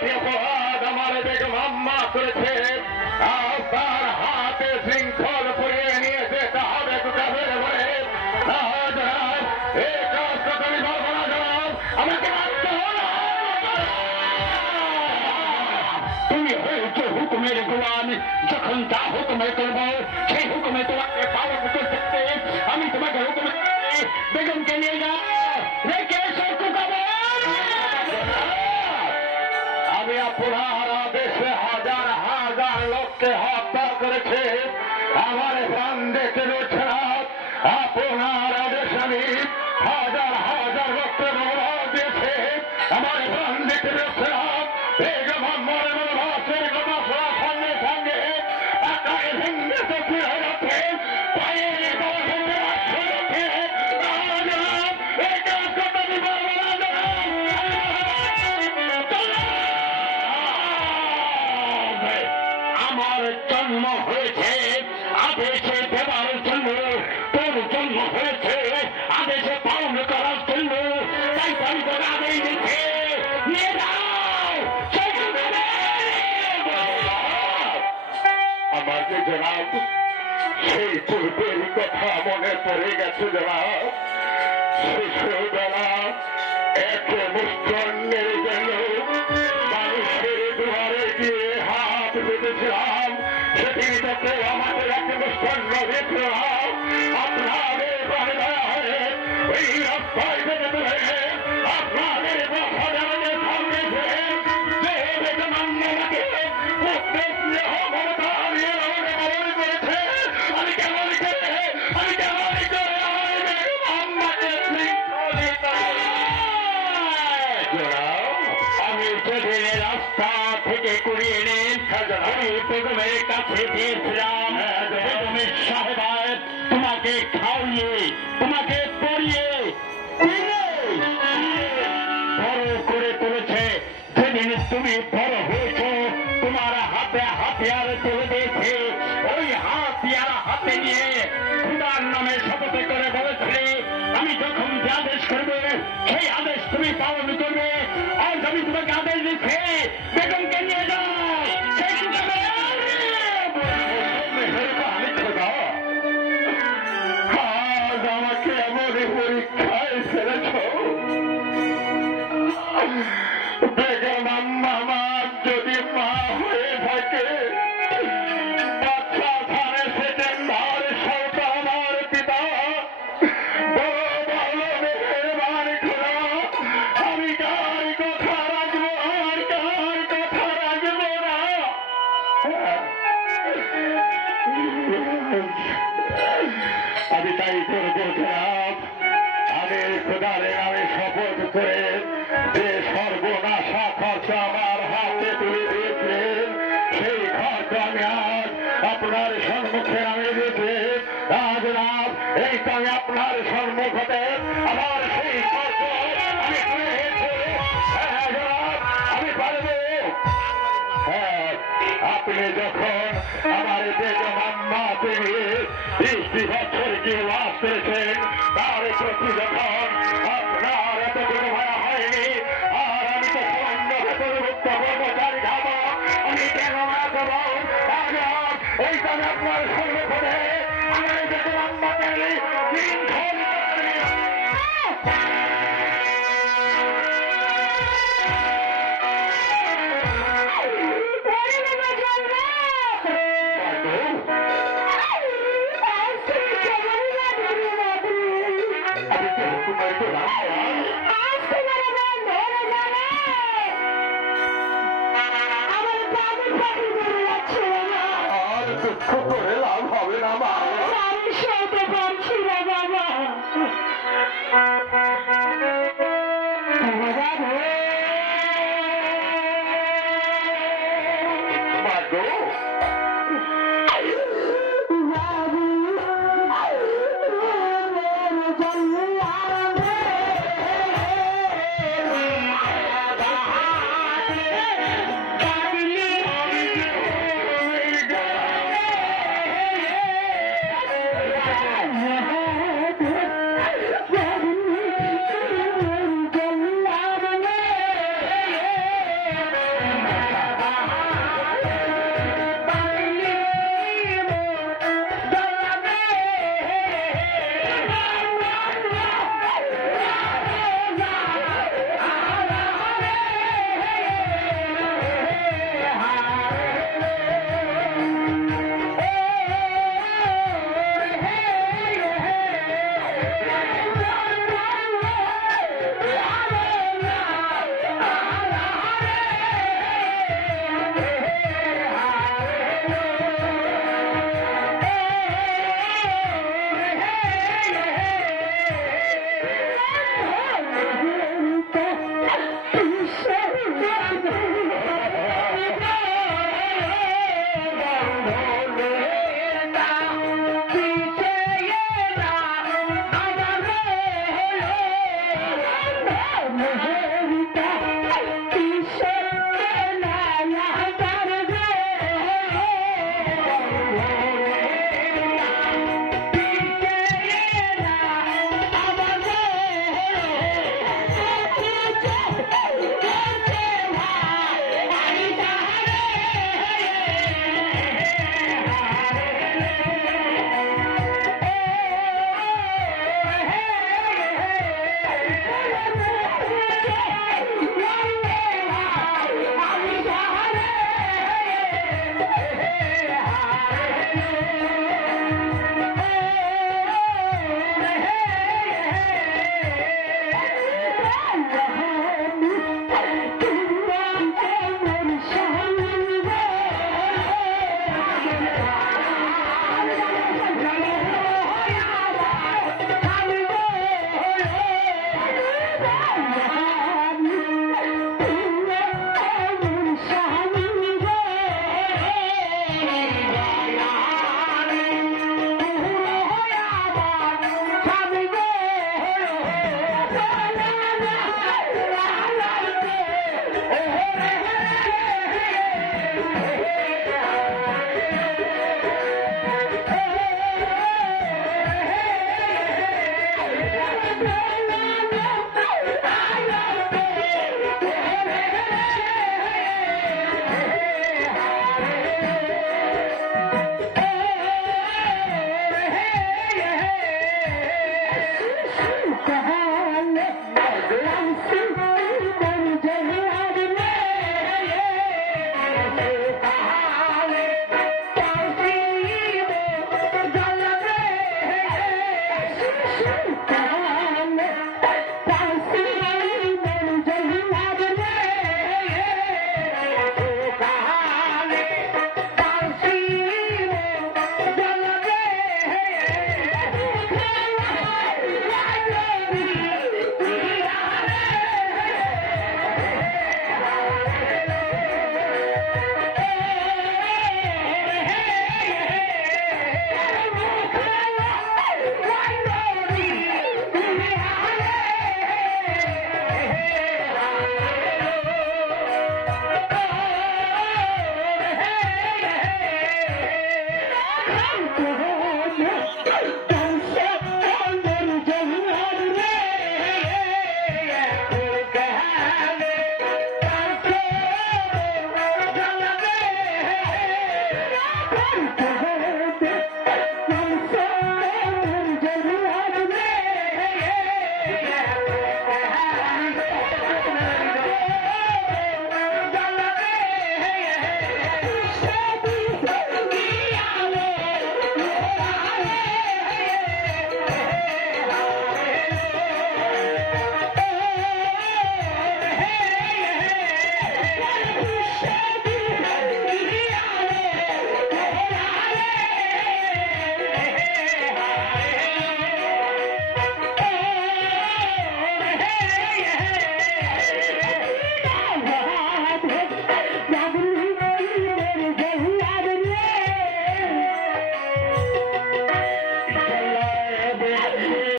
কি অপরাধ আমার বেগম আম্মা করেছে, আর তার হাতে শৃঙ্খল পরিয়ে নিয়েছে তাহলে কাজের ঘরে এই কাজ তো আমি পারবো না জনাব, আমাকে মারতে হলো। তুমি হয়েছ হুকুমের গোলাম, যখন যা হুকুমে করবো সেই হুকুমে তোমাকে পালন করতে আমি তোমাকে হুকুমে বেগমকে নিয়ে যাও রেখে আমি আপনার আদেশে হাজার হাজার লোককে হত্যা করেছে, আমার প্রাণ দেখে রয়েছিলাম আপনার আদেশ আমি হাজার হাজার লোককে মনোভাব দিয়েছে, আমার প্রাণ দেখে রয়েছিলাম বেগম আম্মার মনোভাবের কথা শোনার সঙ্গে সঙ্গে একাই ভেঙে চোখে হয়ে যাচ্ছে পায়ে ভেঙে আসছে এই কাজ করতে আমি পারবো না। আমার জন্ম হয়েছে আদেশে দেওয়ার জন্য, তোর জন্ম হয়েছে আদেশে পালন করার জন্য, তাই তাই তোর আদেশ দিচ্ছে নিয়ে যাও। আমার যে জনাব সেই পূর্বের কথা মনে পড়ে গেছে জনাব, শিশুবেলা এক মুষ্টির জন্য মানুষের দুয়ারে গিয়ে হাত পেতেছিলাম, সেদিন থেকে আমাদের এক মুষ্টির দিয়েছিলাম, আপনাদের বাড়ি হয়ে ওই রাস্তায় বেঁধে তুলে আপনাদের কথা জানাতে সামনে আমি কেমন করে আমি সেদিন রাস্তা থেকে কুড়িয়ে এনে আমি বেগমের কাছে দিয়েছিলাম, বেগমের সাহেব তোমাকে খাওয়িয়ে তোমাকে পড়িয়ে বড় করে তুলেছে, সেদিন তুমি বড় হয়েছ তোমার হাতে হাতিয়ার তুলে দিয়েছে, ওই হাতিয়ার হাতে নিয়ে খুদার নামে শপথ করে বলেছিলে আমি যখন যে আদেশ করবে সেই আদেশ তুমি পালন করবে, আজ আমি তোমাকে আদেশ দিচ্ছি বেগমকে নিয়ে যাও। আজ আমাকে এমন পরীক্ষায় ফেলেছ, বেগম আম্মা আমার যদি মা হয়ে থাকে বাচ্চা ধারে সেটেম্বর সরকার আমার পিতা বড় ভালো মেহরবান খোদা, আমি কার কথা রাখবো আর কার কথা রাখবো না। আমি তাই করবো জনাব, আমি খোদারে আমি শপথ করে যে সর্বনাশা খরচ আমার হাতে তুলে দিয়েছেন সেই খরচ আমি আজ আপনার সম্মুখে আমি দিয়েছি, জনাব এইটা আমি আপনার সম্মুখে আমার সেই খরচ আমি তুলে দিয়েছি, আমি পারবো। আপনি যখন আমার বেগম আম্মাকে নিয়ে 20 বছর গিয়ে বাস করেছেন, তার প্রতি যখন আপনার এত কোনো মায়া হয়নি, আর আমি তো অন্য ভেতরভুক্ত কর্মচারী খাবো, আমি কেন মায়া করবো? এইটা আমি আপনার সর্বপদে আমার বেগম আম্মাকে দুঃখ করে লাভ মুজিব